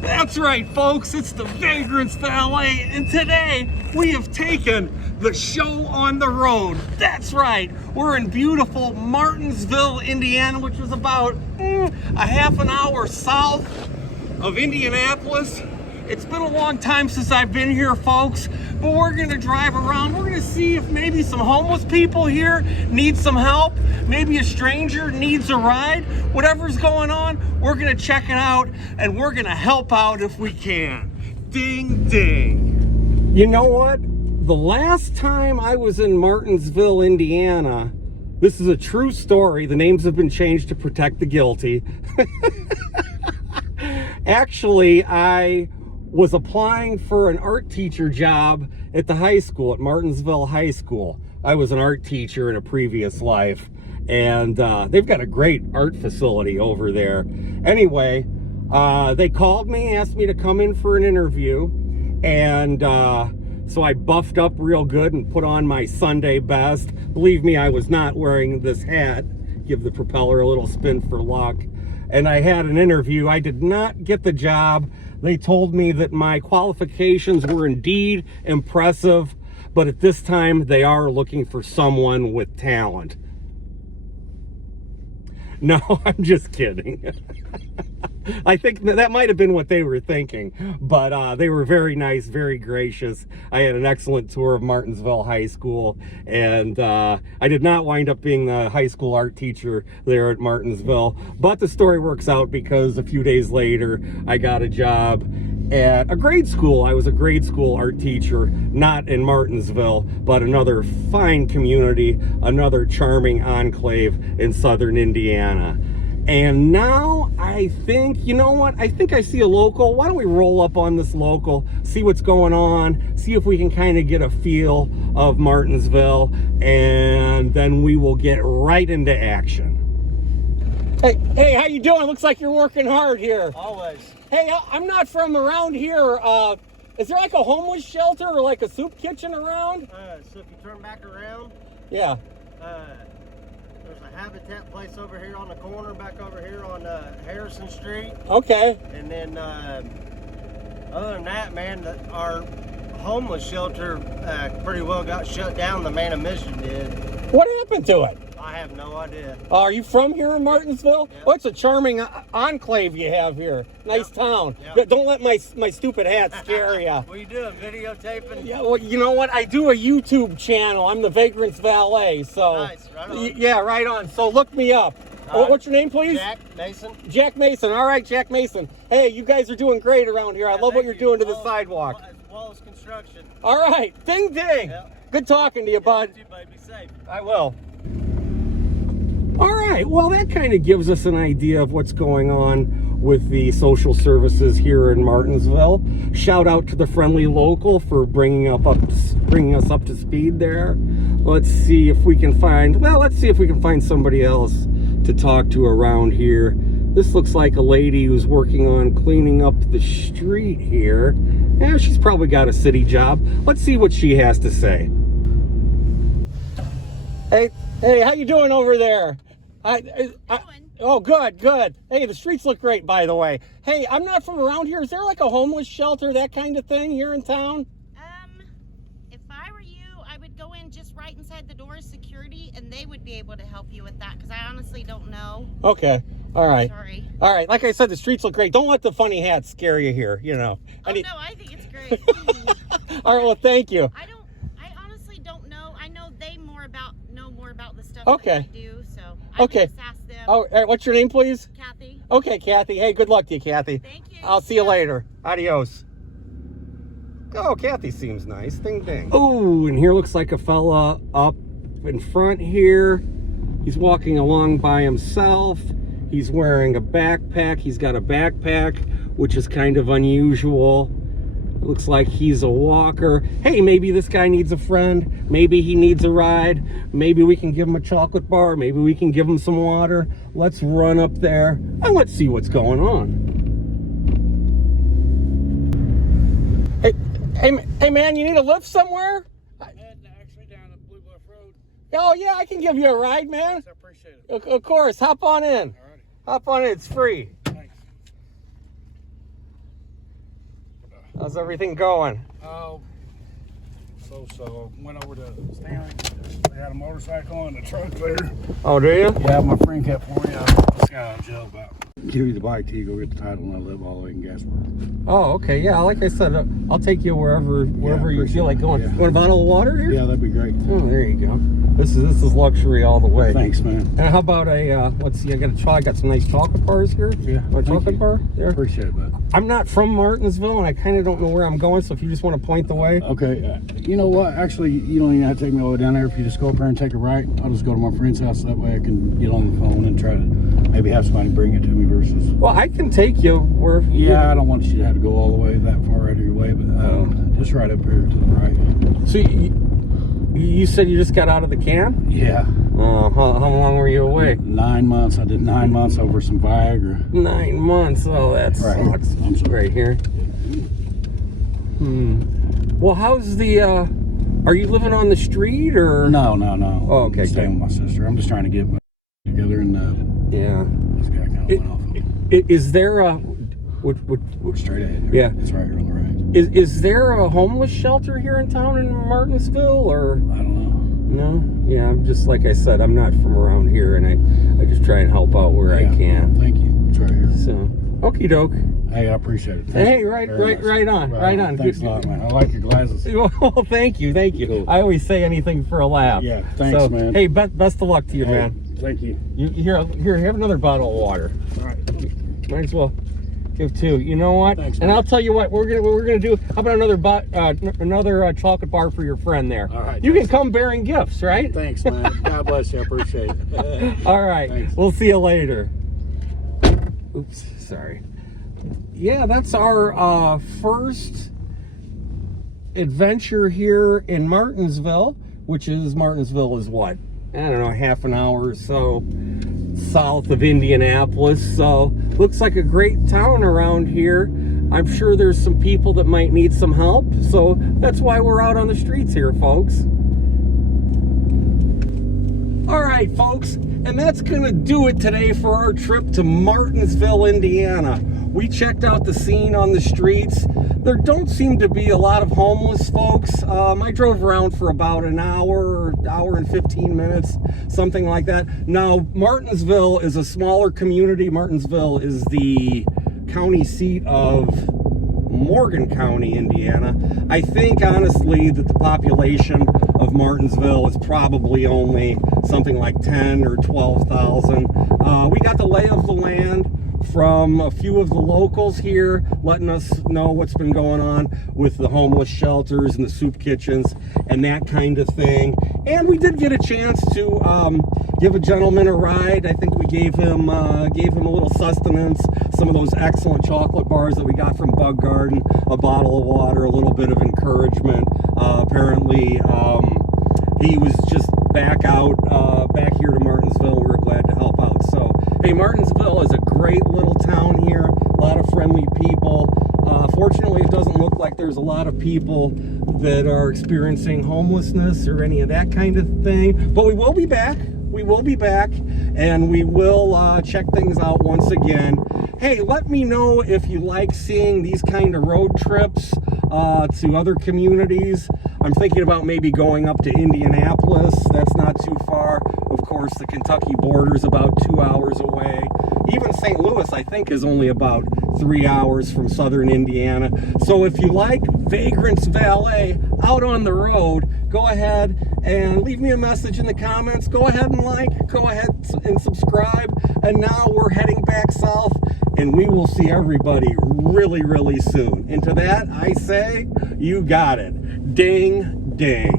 That's right, folks, it's the VAGRANT'S VALET, and today we have taken the show on the road. That's right, we're in beautiful Martinsville, Indiana, which is about a half an hour south of Indianapolis. It's been a long time since I've been here, folks, but we're gonna drive around. We're gonna see if maybe some homeless people here need some help. Maybe a stranger needs a ride. Whatever's going on, we're gonna check it out and we're gonna help out if we can. Ding, ding. You know what? The last time I was in Martinsville, Indiana, this is a true story. The names have been changed to protect the guilty. Actually, I was applying for an art teacher job at the high school, at Martinsville High School. I was an art teacher in a previous life, and they've got a great art facility over there. Anyway, they called me, asked me to come in for an interview, and so I buffed up real good and put on my Sunday best. Believe me, I was not wearing this hat. Give the propeller a little spin for luck. And I had an interview. I did not get the job. They told me that my qualifications were indeed impressive, but at this time they are looking for someone with talent. No, I'm just kidding. I think that might have been what they were thinking, but they were very nice, very gracious. I had an excellent tour of Martinsville High School, and I did not wind up being the high school art teacher there at Martinsville, but the story works out because a few days later, I got a job at a grade school. I was a grade school art teacher, not in Martinsville, but another fine community, another charming enclave in southern Indiana. And now I think, you know what? I think I see a local. Why don't we roll up on this local, see what's going on, see if we can kind of get a feel of Martinsville, and then we will get right into action. Hey, how you doing? Looks like you're working hard here. Always. Hey, I'm not from around here. Is there like a homeless shelter or like a soup kitchen around? So if you turn back around, Yeah. there's a Habitat place over here on the corner, back over here on Harrison Street. Okay. And then other than that, man, our homeless shelter pretty well got shut down. The man of mission did. What happened to it? I have no idea. Are you from here in Martinsville? Yep. Oh, it's a charming enclave you have here. Nice Yep. town. Yep. Don't let my stupid hat scare you. What are you doing, videotaping? Yeah, well, you know what? I do a YouTube channel. I'm the VAGRANT'S VALET. So, Nice, right on. Yeah, right on. So look me up. All right. What's your name, please? Jack Mason. Jack Mason. All right, Jack Mason. Hey, you guys are doing great around here. I love what Thank you're you. doing to the Wallace- sidewalk. Wallace Construction. All right. Ding, ding. Yep. Good talking to you, bud. You, baby. Safe. I will. All right, well, that kind of gives us an idea of what's going on with the social services here in Martinsville. Shout out to the friendly local for bringing us up to speed there. Let's see if we can find somebody else to talk to around here. This looks like a lady who's working on cleaning up the street here. Yeah, she's probably got a city job. Let's see what she has to say. Hey, how you doing over there? Oh, good. Hey, the streets look great, by the way. Hey, I'm not from around here. Is there like a homeless shelter, that kind of thing here in town? If I were you, I would go in just right inside the door of security, and they would be able to help you with that, because I honestly don't know. Okay, all right. Sorry. All right, like I said, the streets look great. Don't let the funny hat scare you here, you know. Oh, no, I think it's great. All right, well, thank you. I honestly don't know. I know they know more about the stuff Okay. that I do, so I Okay. would just ask them. All right, what's your name, please? Kathy. Okay, Kathy. Hey, good luck to you, Kathy. Thank you. I'll see you later. Adios. Oh, Kathy seems nice. Ding, ding. Oh, and here looks like a fella up in front here. He's walking along by himself. He's wearing a backpack. He's got a backpack, which is kind of unusual. Looks like he's a walker. Hey, maybe this guy needs a friend. Maybe he needs a ride. Maybe we can give him a chocolate bar. Maybe we can give him some water. Let's run up there and let's see what's going on. Hey man, you need a lift somewhere? I'm heading actually down to Blue Bluff Road. Oh yeah, I can give you a ride, man. I appreciate it. Of course, hop on in. Alrighty. Hop on in, it's free. Thanks. How's everything going? Oh, so. Went over to Stanley. They had a motorcycle and a truck there. Oh, do you? Yeah, my friend kept pouring out this guy in jail about. Give you the bike till you go get the title, and I live all the way in Gasper. Oh, okay. Yeah, like I said, I'll take you wherever you feel like going. Yeah. Want a bottle of water here? Yeah, that'd be great. Oh, there you go. This is luxury all the way. Thanks, man. And how about let's see, I got some nice chocolate bars here. Yeah. A chocolate bar there. Appreciate it, bud. I'm not from Martinsville, and I kind of don't know where I'm going, so if you just want to point the way. Okay. You know what? Actually, you don't even have to take me all the way down there. If you just go up there and take a right, I'll just go to my friend's house. That way I can get on the phone and try to maybe have somebody bring it to me versus... Well, I can take you where... Yeah, I don't want you to have to go all the way that far out of your way, but just right up here to the right. So you said you just got out of the camp? Yeah. How long were you away? 9 months. I did 9 months over some Viagra. 9 months. Oh, that Right. sucks. I'm sorry. Right here. Well, how's the... Are you living on the street or... No. Oh, okay. I'm staying with my sister. I'm just trying to get my together, and yeah. this guy kind of went off on me. Is there a... We're straight ahead there. Yeah. It's right here on the right. Is there a homeless shelter here in town in Martinsville, or... I don't know. No? Yeah, I'm just, like I said, I'm not from around here, and I just try and help out where I can. Thank you. It's right here. So, okie doke. Hey, I appreciate it. Hey, right on. Thanks a lot, man. I like your glasses. Well, thank you. Cool. I always say anything for a laugh. Yeah, thanks, man. Hey, best of luck to you, Hey, man. Thank you. Here, have another bottle of water. All right. Might as well give two. You know what? Thanks, and man. I'll tell you what we're gonna do. How about another chocolate bar for your friend there? All right. You can come bearing gifts, right? Thanks, man. God bless you. I appreciate it. All right. Thanks. We'll see you later. Oops, sorry. Yeah, that's our first adventure here in Martinsville, Martinsville is what? I don't know, half an hour or so south of Indianapolis. So looks like a great town around here. I'm sure there's some people that might need some help. So that's why we're out on the streets here, folks. All right, folks, and that's gonna do it today for our trip to Martinsville, Indiana. We checked out the scene on the streets. There don't seem to be a lot of homeless folks. I drove around for about an hour and 15 minutes, something like that. Now, Martinsville is a smaller community. Martinsville is the county seat of Morgan County, Indiana. I think, honestly, that the population of Martinsville is probably only something like 10 or 12,000. We got the lay of the land from a few of the locals here, letting us know what's been going on with the homeless shelters and the soup kitchens and that kind of thing. And we did get a chance to give a gentleman a ride. I think we gave him a little sustenance, some of those excellent chocolate bars that we got from Bug Garden, a bottle of water, a little bit of encouragement. Apparently, he was just back here to Martinsville. We were glad to help out. So, hey, Martinsville is a great little town here. A lot of friendly people. Fortunately, it doesn't look like there's a lot of people that are experiencing homelessness or any of that kind of thing. But we will be back. We will be back, and we will check things out once again. Hey, let me know if you like seeing these kind of road trips to other communities. I'm thinking about maybe going up to Indianapolis. That's not too far. Of course, the Kentucky border is about 2 hours away. Even St. Louis, I think, is only about 3 hours from southern Indiana. So if you like Vagrant's Valet out on the road, go ahead and leave me a message in the comments. Go ahead and like, go ahead and subscribe. And now we're heading back south, and we will see everybody really, really soon. And to that, I say, you got it. Ding, ding.